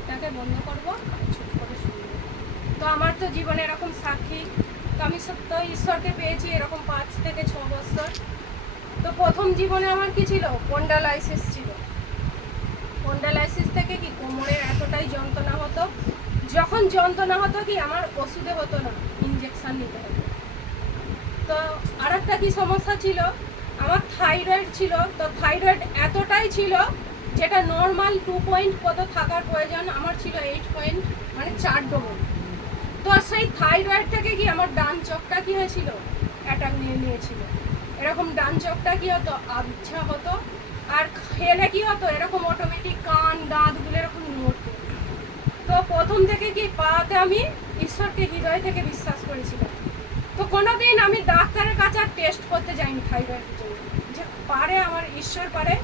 মুখটাকে বন্ধ করব চুপ করে তো আমার তো জীবনে এরকম সাক্ষী। তো আমি সত্য ঈশ্বরকে পেয়েছি এরকম পাঁচ থেকে ছ বছর। তো প্রথম জীবনে আমার কি ছিল? পন্ডালাইসিস ছিল। পন্ডালাইসিস থেকে কি কোমরের এতটাই যন্ত্রণা হতো? যখন যন্ত্রণা হতো কি আমার ওষুধে হতো না ইঞ্জেকশন নিতে হতো। তো আর একটা কি সমস্যা ছিল? আমার থাইরয়েড ছিল। তো থাইরয়েড এতটাই ছিল যেটা নর্মাল টু পয়েন্ট কত থাকার প্রয়োজন, আমার ছিল এইট পয়েন্ট মানে চার ডবল তো সেই থাইরয়েড থেকে কি আমার ডান চোখটা কি হয়েছিল? অ্যাটাক নিয়ে নিয়েছিল। এরকম ডান চোখটা কি হতো? আবছা হতো। আর খেলে কি হতো? এরকম অটোমেটিক কান দাঁতগুলো এরকম নড়তো তো প্রথম থেকে কি পাতে আমি ঈশ্বরকে হৃদয় থেকে বিশ্বাস করেছিলাম। তো কোনোদিন আমি ডাক্তারের কাছে আর টেস্ট করতে যাইনি থাইরয়েডের জন্য। যে পারে আমার, ঈশ্বর পারে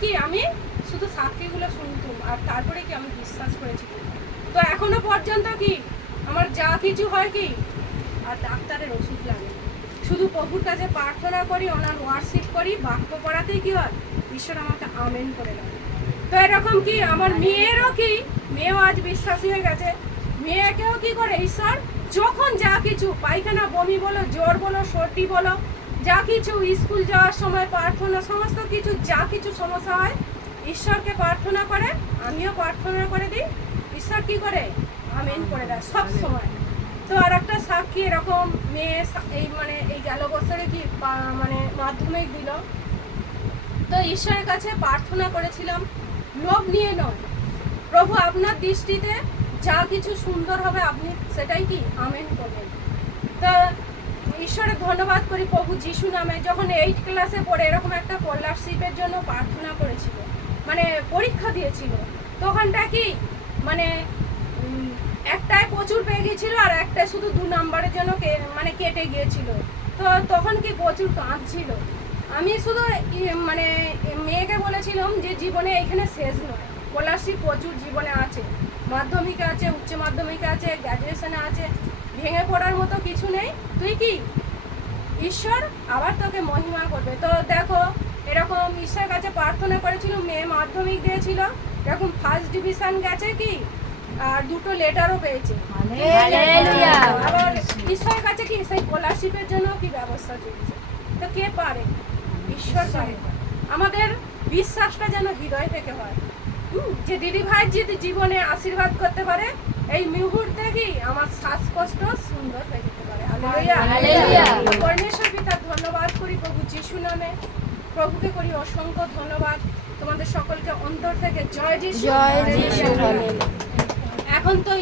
কি আমি শুধু সাক্ষীগুলো শুনতুম, আর তারপরে কি আমি বিশ্বাস করেছি তো এখনও পর্যন্ত কি আমার যা কিছু হয় কি, আর ডাক্তারের ওষুধ লাগে। শুধু প্রভুর কাছে প্রার্থনা করি, ওনার ওয়ার্শিপ করি, বাক্য পড়াতেই কি হয়? ঈশ্বর আমাকে আমেন করে দেয় তো এরকম কি আমার মেয়েরও কি, মেয়েও আজ বিশ্বাসী হয়ে গেছে। মেয়েকেও কি করে ঈশ্বর? যখন যা কিছু, পায়খানা বমি বলো, জ্বর বলো, সর্দি বলো যা কিছু স্কুল যাওয়ার সময় প্রার্থনা সমস্ত কিছু যা কিছু সমস্যা হয় ঈশ্বরকে প্রার্থনা করে আমিও প্রার্থনা করে দিই। ঈশ্বর কি করে? আমেন করে দেয় সব সময়। তো আর একটা সাক্ষী এরকম মেয়ে এই মানে এই গেল বছরে কি মানে মাধ্যমিক দিল। তো ঈশ্বরের কাছে প্রার্থনা করেছিলাম লোভ নিয়ে নয়। প্রভু আপনার দৃষ্টিতে যা কিছু সুন্দর হবে আপনি সেটাই কি? আমেন করবেন। তো ঈশ্বরের ধন্যবাদ করি প্রভু যিশু নামে। যখন এইট ক্লাসে পড়ে এরকম একটা স্কলারশিপের জন্য প্রার্থনা করেছিল মানে পরীক্ষা দিয়েছিল তখনটা কি মানে উম, একটায় প্রচুর পেয়ে গিয়েছিল আর একটায় শুধু দু নম্বরের জন্য মানে কেটে গিয়েছিল। তো তখন কি প্রচুর কাঁদছিল। আমি শুধু মানে মেয়েকে বলেছিলাম যে জীবনে এখানে শেষ নয়। স্কলারশিপ প্রচুর জীবনে আছে। মাধ্যমিকে আছে উচ্চ মাধ্যমিকে আছে গ্র্যাজুয়েশনে আছে। ভেঙে পড়ার মতো কিছু নেই। তুই কি? ঈশ্বর আবার তোকে মহিমা করবে। তো দেখো এরকম ঈশ্বরের কাছে প্রার্থনা করেছিল মেয়ে মাধ্যমিক দিয়েছিল। এরকম ফার্স্ট ডিভিশন গেছে কি? আর দুটো লেটারও পেয়েছে। আবার ঈশ্বরের কাছে কি? সেই স্কলারশিপের জন্য কি ব্যবস্থা চলছে? তো কে পারে? ঈশ্বর পারে। আমাদের বিশ্বাসটা যেন হৃদয় থেকে হয়। যে দিদি ভাই যদি জীবনে আশীর্বাদ করতে পারে এই মুহূর্তে কি আমার শ্বাসকষ্ট সুন্দর হয়ে যেতে পারে। পরমেশ্বর পিতা ধন্যবাদ করি প্রভু যিশু নামে। প্রভুকে করি অসংখ্য ধন্যবাদ। তোমাদের সকলকে অন্তর থেকে জয় যিশু। জয় যিশু এখন তো